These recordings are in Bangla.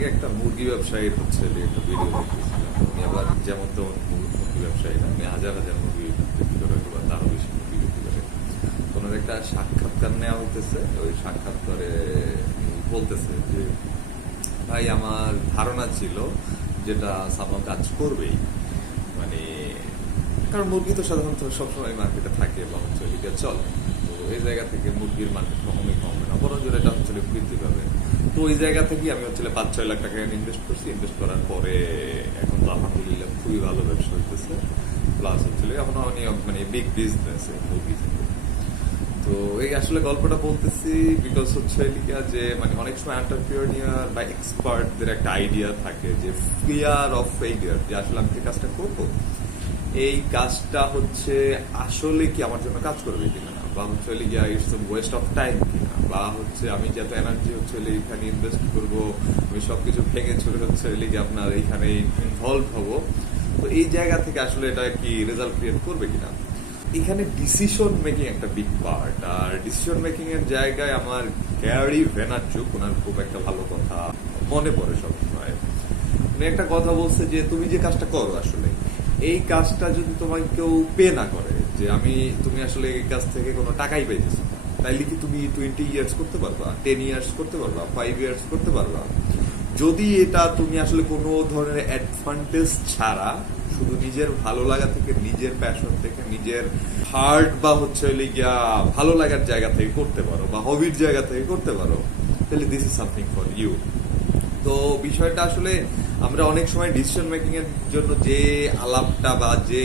আগে একটা মুরগি ব্যবসায়ীর হচ্ছে একটা ভিডিও দেখতেছিলাম। আমি আবার যেমন তেমন মুরগি ব্যবসায়ী না, আমি হাজার হাজার মুরগি বিক্রি করে বা তারও বেশি মুরগি বিক্রি করে। ওনার একটা সাক্ষাৎকার নেওয়া হইতেছে, ওই সাক্ষাৎকারে বলতেছে যে ভাই আমার ধারণা ছিল যেটা সামাও কাজ করবেই, মানে কারণ মুরগি তো সাধারণত সবসময় মার্কেটে থাকে বা হচ্ছে ওইদিকে চলে। তো এই জায়গা থেকে মুরগির মার্কেট কখনোই কমবে না, বরঞ্চ এটা হচ্ছে বৃদ্ধি পাবে। তো ওই জায়গা থেকে আমি হচ্ছে 5-6 লাখ টাকা ইনভেস্ট করছি। ইনভেস্ট করার পরে এখন তো আলহামদুলিল্লাহ খুবই ভালো ব্যবসা হইতেছে, প্লাস হচ্ছে এখন অনেক মানে বিগ বিজনেস মুরগি থেকে। তো এই আসলে গল্পটা বলতেছি বিকজ হচ্ছে যে মানে অনেক সময় এন্টারপ্রেনিউর বা এক্সপার্টদের একটা আইডিয়া থাকে যে ফিয়ার অফ ফেইলিয়ার, যে আসলে আমি যে কাজটা করবো এই কাজটা হচ্ছে আসলে কি আমার জন্য কাজ করবে কিনা, বা হচ্ছে ইটস ওয়েস্ট অফ টাইম কিনা, বা হচ্ছে আমি যত এনার্জি হচ্ছে এখানে ইনভেস্ট করবো, আমি সবকিছু ভেঙে চলে হচ্ছে আপনার এইখানে ইনভলভ হবো, তো এই জায়গা থেকে আসলে এটা কি রেজাল্ট ক্রিয়েট করবে কিনা। এখানে ডিসিশন মেকিং একটা বিগ পার্ট। আর ডিসিশন মেকিং এর জায়গায় আমার গ্যারি ভেনারচুক, ওনার খুব একটা ভালো কথা মনে পড়ে সবসময়। উনি একটা কথা বলছে যে তুমি যে কাজটা করো আসলে এই কাজটা যদি তোমাকে কেউ পে না করে, যে তুমি আসলে এই কাজ থেকে কোনো টাকাই পাইতেছো না, তাইলে কি তুমি 20 ইয়ার্স করতে পারবা, 10 ইয়ার্স করতে পারবা, 5 ইয়ার্স করতে পারবা? যদি এটা তুমি আসলে কোনো ধরনের অ্যাডভান্টেজ ছাড়া শুধু নিজের ভালো লাগা থেকে, নিজের প্যাশন থেকে, নিজের হার্ট বা হচ্ছে গিয়া ভালো লাগার জায়গা থেকে করতে পারো, বা হবির জায়গা থেকে করতে পারো, তাহলে this is something for you. তো বিষয়টা আসলে আমরা অনেক সময় ডিসিশন মেকিং এর জন্য যে আলাপটা বা যে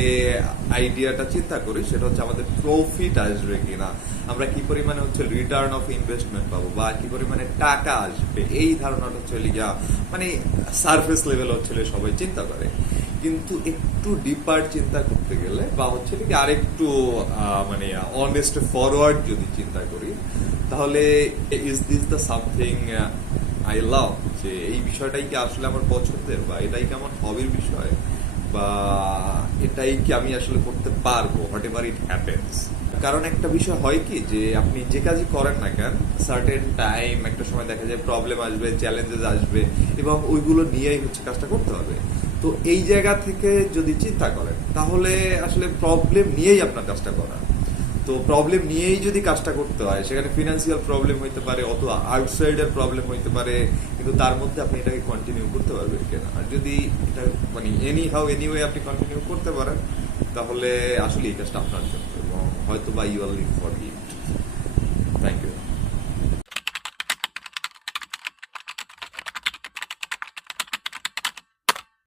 আইডিয়াটা চিন্তা করি সেটা হচ্ছে আমাদের প্রফিট আসবে কিনা, আমরা কি পরিমাণে হচ্ছে রিটার্ন অফ ইনভেস্টমেন্ট পাবো, বা কি পরিমাণে টাকা আসবে, এই ধারণাটা হচ্ছে গিয়া মানে সারফেস লেভেল হচ্ছে সবাই চিন্তা করে। কিন্তু একটু ডিপার চিন্তা করতে গেলে বা হচ্ছে কি আরেকটু মানে অনেস্ট ফরওয়ার্ড যদি চিন্তা করি, তাহলে is this the something I love, যে এই বিষয়টাই কি আসলে আমার পছন্দের, বা এটাই কি আমার হবির বিষয়, বা এটাই কি আমি আসলে করতে পারবো হোয়াট এভার ইট হ্যাপেন্স। কারণ একটা বিষয় হয় কি, যে আপনি যে কাজই করেন না কেন, সার্টেন টাইম একটা সময় দেখা যায় প্রবলেম আসবে, চ্যালেঞ্জেস আসবে, এবং ওইগুলো নিয়েই হচ্ছে কাজটা করতে হবে। তো এই জায়গা থেকে যদি চিন্তা করেন তাহলে আসলে প্রবলেম নিয়েই আপনার কাজটা করা। তো প্রবলেম নিয়েই যদি কাজটা করতে হয়, সেখানে ফিনান্সিয়াল প্রবলেম হইতে পারে অথবা আউটসাইডের প্রবলেম হইতে পারে, কিন্তু তার মধ্যে আপনি এটাকে কন্টিনিউ করতে পারবেন কিনা। আর যদি এটা মানে এনিওয়ে আপনি কন্টিনিউ করতে পারেন, তাহলে আসলে এই কাজটা আপনার জন্য, এবং হয়তো বা you are live for it. Thank you.